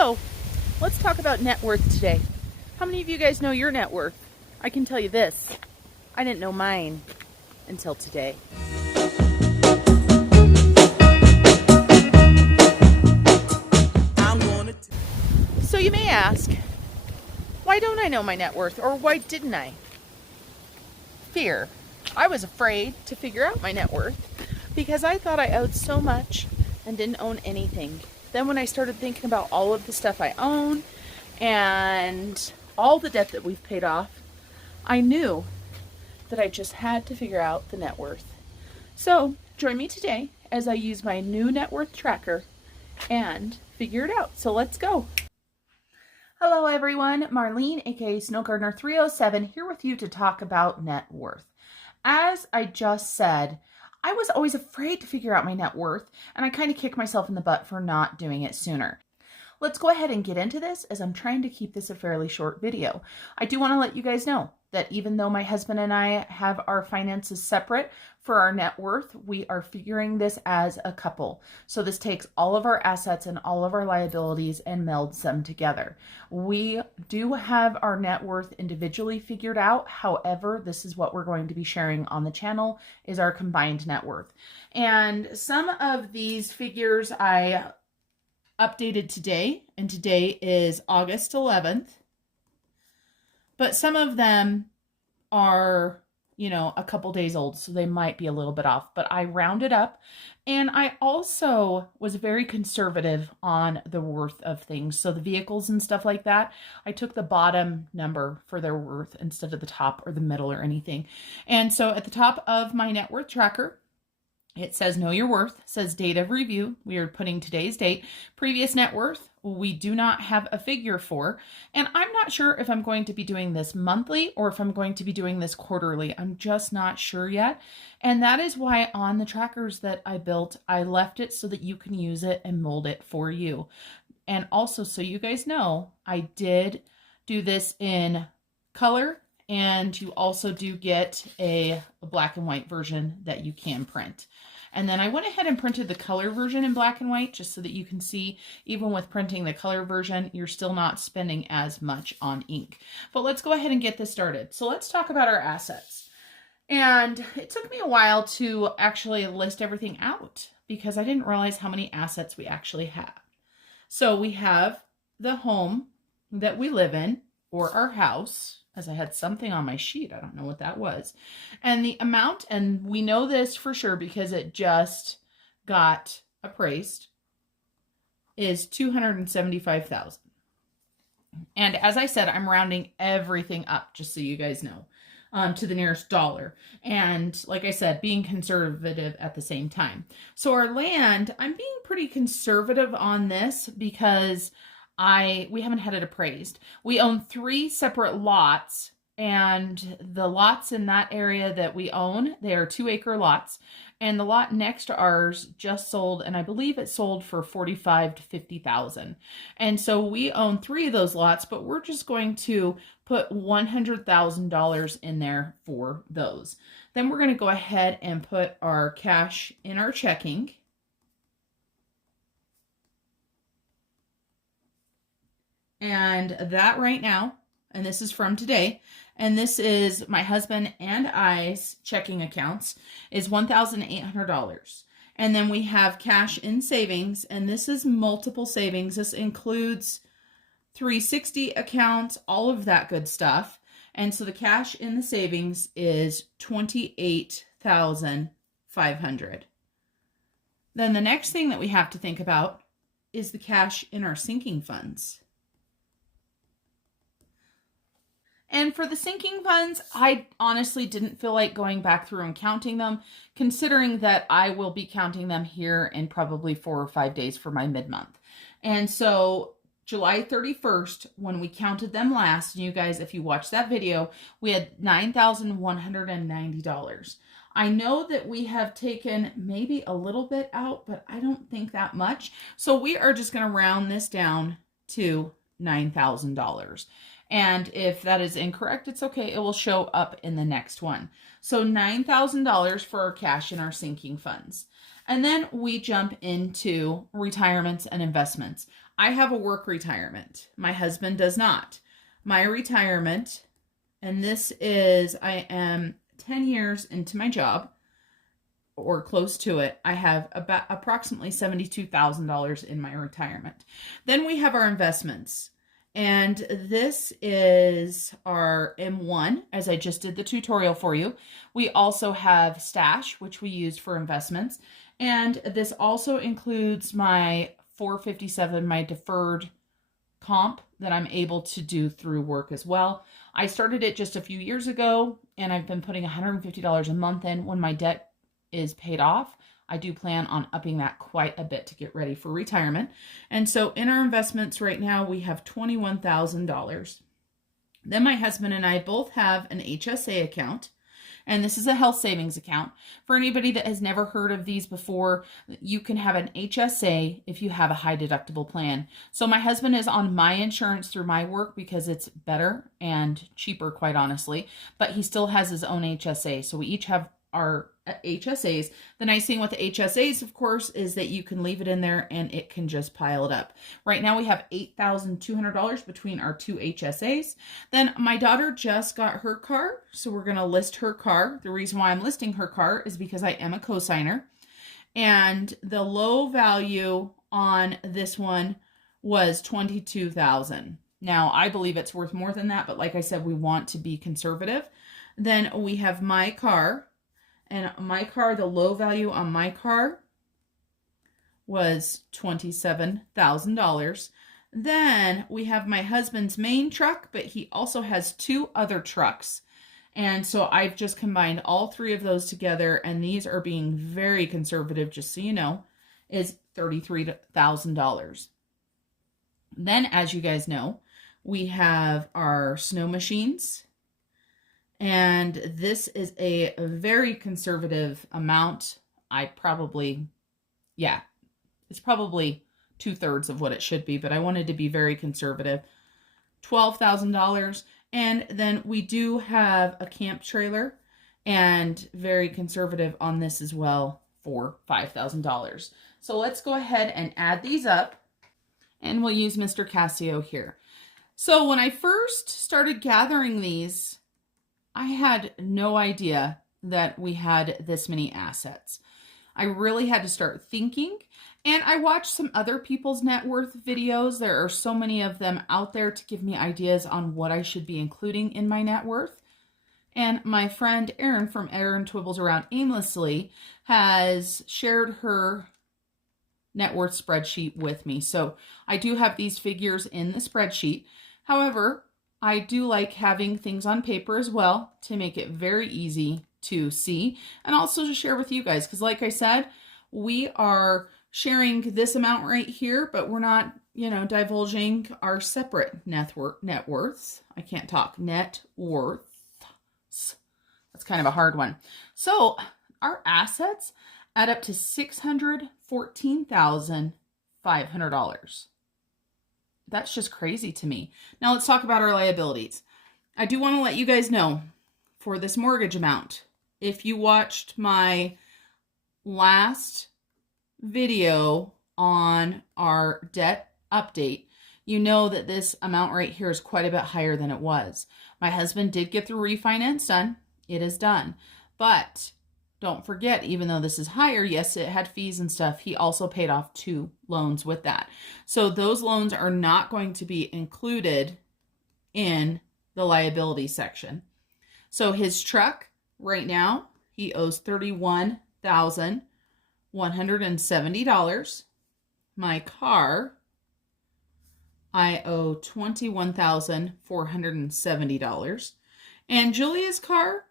So, let's talk about net worth today. How many of you guys know your net worth? I can tell you this. I didn't know mine until today. So you may ask, why don't I know my net worth, or why didn't I? Fear. I was afraid to figure out my net worth because I thought I owed so much and didn't own anything. Then when I started thinking about all of the stuff I own and all the debt that we've paid off, I knew that I just had to figure out the net worth. So join me today as I use my new net worth tracker and figure it out. So let's go. Hello everyone, Marlene, aka Snow Gardener 307, here with you to talk about net worth. As I just said, I was always afraid to figure out my net worth, and I kind of kicked myself in the butt for not doing it sooner. Let's go ahead and get into this, as I'm trying to keep this a fairly short video. I do want to let you guys know that even though my husband and I have our finances separate for our net worth, we are figuring this as a couple. So this takes all of our assets and all of our liabilities and melds them together. We do have our net worth individually figured out. However, this is what we're going to be sharing on the channel, is our combined net worth. And some of these figures I updated today, and today is August 11th. But some of them are, a couple days old, so they might be a little bit off, but I rounded up. And I also was very conservative on the worth of things. So the vehicles and stuff like that, I took the bottom number for their worth instead of the top or the middle or anything. And so at the top of my net worth tracker, it says know your worth, says date of review. We are putting today's date. Previous net worth, we do not have a figure for. And I'm not sure if I'm going to be doing this monthly or if I'm going to be doing this quarterly. I'm just not sure yet. And that is why on the trackers that I built, I left it so that you can use it and mold it for you. And also, so you guys know, I did do this in color. And you also do get a black and white version that you can print. And then I went ahead and printed the color version in black and white just so that you can see, even with printing the color version, you're still not spending as much on ink. But let's go ahead and get this started. So let's talk about our assets. And it took me a while to actually list everything out because I didn't realize how many assets we actually have. So we have the home that we live in, or our house, as I had something on my sheet. I don't know what that was. And the amount, and we know this for sure because it just got appraised, is $275,000. And as I said, I'm rounding everything up, just so you guys know, to the nearest dollar. And like I said, being conservative at the same time. So our land, I'm being pretty conservative on this because we haven't had it appraised. We own 3 separate lots, and the lots in that area that we own, they are 2-acre lots. And the lot next to ours just sold, and I believe it sold for $45,000 to $50,000. And so we own 3 of those lots, but we're just going to put $100,000 in there for those. Then we're going to go ahead and put our cash in our checking. And that right now, and this is from today, and this is my husband and I's checking accounts, is $1,800. And then we have cash in savings, and this is multiple savings. This includes 360 accounts, all of that good stuff. And so the cash in the savings is $28,500. Then the next thing that we have to think about is the cash in our sinking funds. And for the sinking funds, I honestly didn't feel like going back through and counting them, considering that I will be counting them here in probably 4 or 5 days for my mid-month. And so July 31st, when we counted them last, and you guys, if you watched that video, we had $9,190. I know that we have taken maybe a little bit out, but I don't think that much. So we are just going to round this down to $9,000. And if that is incorrect, it's okay. It will show up in the next one. So $9,000 for our cash in our sinking funds. And then we jump into retirements and investments. I have a work retirement. My husband does not. My retirement, and this is, I am 10 years into my job, or close to it. I have about approximately $72,000 in my retirement. Then we have our investments. And this is our M1, as I just did the tutorial for you. We also have Stash, which we use for investments. And this also includes my 457, my deferred comp that I'm able to do through work as well. I started it just a few years ago, and I've been putting $150 a month in. When my debt is paid off, I do plan on upping that quite a bit to get ready for retirement. And so in our investments right now, we have $21,000. Then my husband and I both have an HSA account, and this is a health savings account. For anybody that has never heard of these before, you can have an HSA if you have a high deductible plan. So my husband is on my insurance through my work because it's better and cheaper, quite honestly, but he still has his own HSA. So we each have our HSAs. The nice thing with the HSAs, of course, is that you can leave it in there and it can just pile it up. Right now we have $8,200 between our two HSAs. Then my daughter just got her car, so we're going to list her car. The reason why I'm listing her car is because I am a co-signer. And the low value on this one was $22,000. Now, I believe it's worth more than that, but like I said, we want to be conservative. Then we have my car. And my car, the low value on my car was $27,000. Then we have my husband's main truck, but he also has two other trucks. And so I've just combined all three of those together, and these are being very conservative, just so you know, is $33,000. Then, as you guys know, we have our snow machines. And this is a very conservative amount. It's probably 2/3 of what it should be, but I wanted to be very conservative. $12,000. And then we do have a camp trailer, and very conservative on this as well for $5,000. So let's go ahead and add these up, and we'll use Mr. Casio here. So when I first started gathering these, I had no idea that we had this many assets. I really had to start thinking, and I watched some other people's net worth videos. There are so many of them out there to give me ideas on what I should be including in my net worth. And my friend Erin from Erin Twibbles Around Aimlessly has shared her net worth spreadsheet with me. So I do have these figures in the spreadsheet. However, I do like having things on paper as well to make it very easy to see and also to share with you guys. Because like I said, we are sharing this amount right here, but we're not, divulging our separate net worths. I can't talk. Net worths. That's kind of a hard one. So our assets add up to $614,500. That's just crazy to me. Now let's talk about our liabilities. I do want to let you guys know for this mortgage amount, if you watched my last video on our debt update, you know that this amount right here is quite a bit higher than it was. My husband did get the refinance done. It is done. But don't forget, even though this is higher, yes, it had fees and stuff, he also paid off 2 loans with that. So those loans are not going to be included in the liability section. So his truck, right now, he owes $31,170. My car, I owe $21,470. And Julia's car,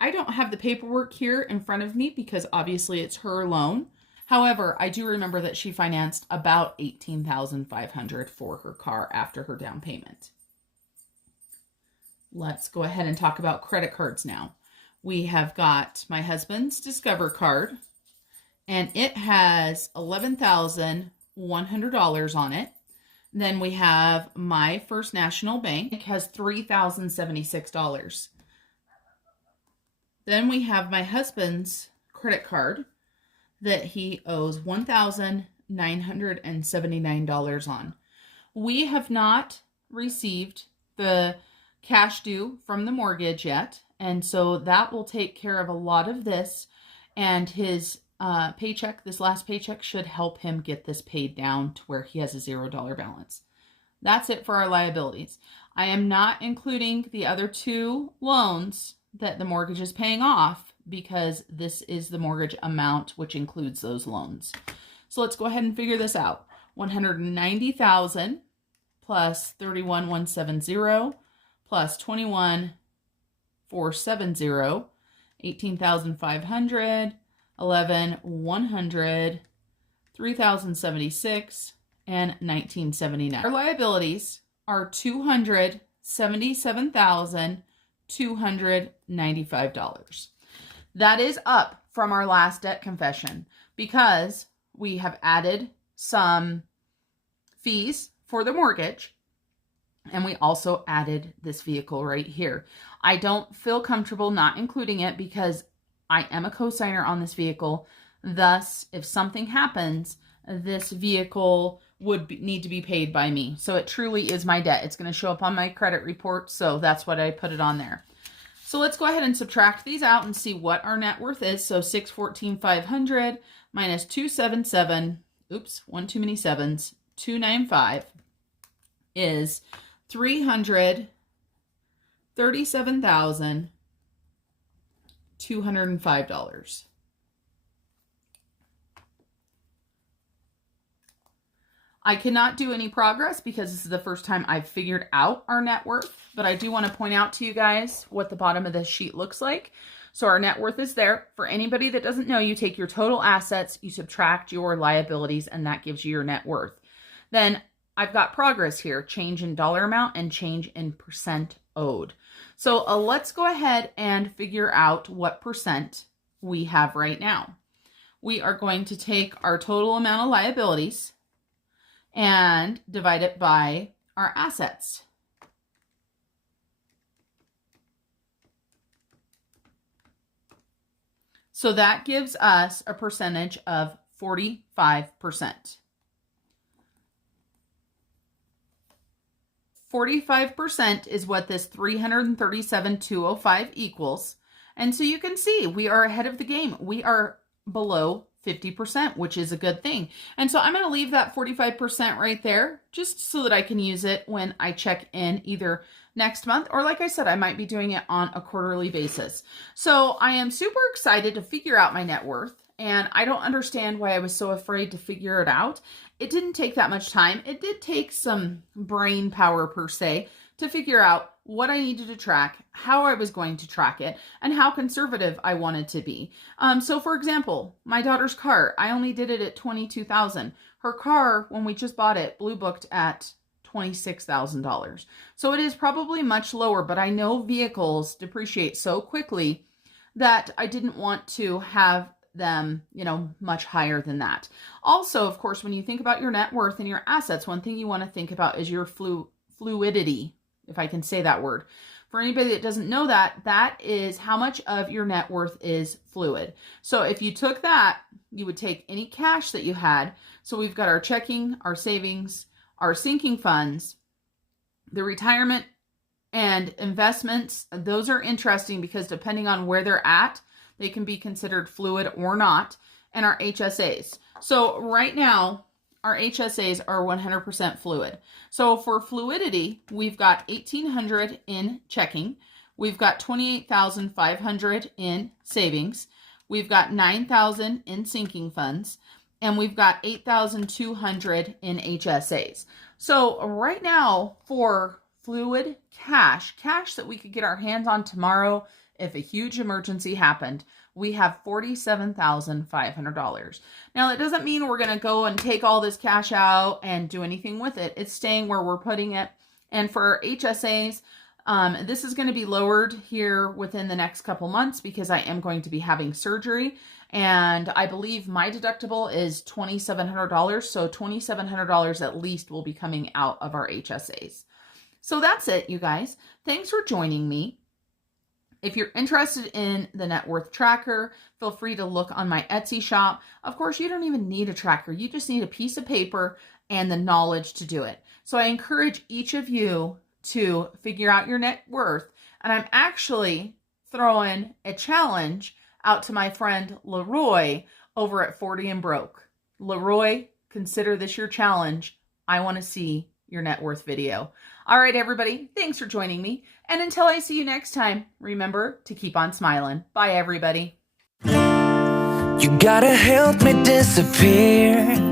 I don't have the paperwork here in front of me because obviously it's her loan. However, I do remember that she financed about $18,500 for her car after her down payment. Let's go ahead and talk about credit cards now. We have got my husband's Discover card, and it has $11,100 on it. Then we have my First National Bank. It has $3,076. Then we have my husband's credit card. that he owes $1,979 on. We have not received the cash due from the mortgage yet, and so that will take care of a lot of this, and his paycheck, this last paycheck, should help him get this paid down to where he has a $0 balance. That's it for our liabilities. I am not including the other two loans that the mortgage is paying off because this is the mortgage amount, which includes those loans. So let's go ahead and figure this out. $190,000 plus $31,170 plus $21,470, $18,500, $11,100, $3,076, and $1,979. Our liabilities are $277,295. That is up from our last debt confession because we have added some fees for the mortgage, and we also added this vehicle right here. I don't feel comfortable not including it because I am a co-signer on this vehicle. Thus, if something happens, this vehicle would need to be paid by me. So it truly is my debt. It's going to show up on my credit report, so that's what I put it on there. So let's go ahead and subtract these out and see what our net worth is. So $614,500 minus 277, oops, one too many sevens, 295 is $337,205. I cannot do any progress because this is the first time I've figured out our net worth, but I do want to point out to you guys what the bottom of this sheet looks like. So our net worth is there. For anybody that doesn't know, you take your total assets, you subtract your liabilities, and that gives you your net worth. Then I've got progress here, change in dollar amount and change in percent owed. So let's go ahead and figure out what percent we have right now. We are going to take our total amount of liabilities and divide it by our assets. So that gives us a percentage of 45%. 45% is what this 337,205 equals. And so you can see we are ahead of the game. We are below 50%, which is a good thing. And so I'm going to leave that 45% right there just so that I can use it when I check in either next month or, like I said, I might be doing it on a quarterly basis. So I am super excited to figure out my net worth, and I don't understand why I was so afraid to figure it out. It didn't take that much time. It did take some brain power per se to figure out what I needed to track, how I was going to track it, and how conservative I wanted to be. So for example, my daughter's car, I only did it at $22,000. Her car, when we just bought it, blue booked at $26,000. So it is probably much lower, but I know vehicles depreciate so quickly that I didn't want to have them, much higher than that. Also, of course, when you think about your net worth and your assets, one thing you want to think about is your fluidity, if I can say that word. For anybody that doesn't know that, that is how much of your net worth is fluid. So if you took that, you would take any cash that you had. So we've got our checking, our savings, our sinking funds, the retirement and investments. Those are interesting because depending on where they're at, they can be considered fluid or not. And our HSAs. So right now, our HSAs are 100% fluid. So for fluidity, we've got $1,800 in checking. We've got $28,500 in savings. We've got $9,000 in sinking funds. And we've got $8,200 in HSAs. So right now for fluid cash that we could get our hands on tomorrow if a huge emergency happened, we have $47,500. Now, that doesn't mean we're going to go and take all this cash out and do anything with it. It's staying where we're putting it. And for HSAs, this is going to be lowered here within the next couple months because I am going to be having surgery. And I believe my deductible is $2,700. So $2,700 at least will be coming out of our HSAs. So that's it, you guys. Thanks for joining me. If you're interested in the net worth tracker, feel free to look on my Etsy shop. Of course, you don't even need a tracker. You just need a piece of paper and the knowledge to do it. So I encourage each of you to figure out your net worth. And I'm actually throwing a challenge out to my friend Leroy over at 40 and Broke. Leroy, consider this your challenge. I want to see your net worth video. All right, everybody, thanks for joining me. And until I see you next time, remember to keep on smiling. Bye, everybody. You gotta help me disappear.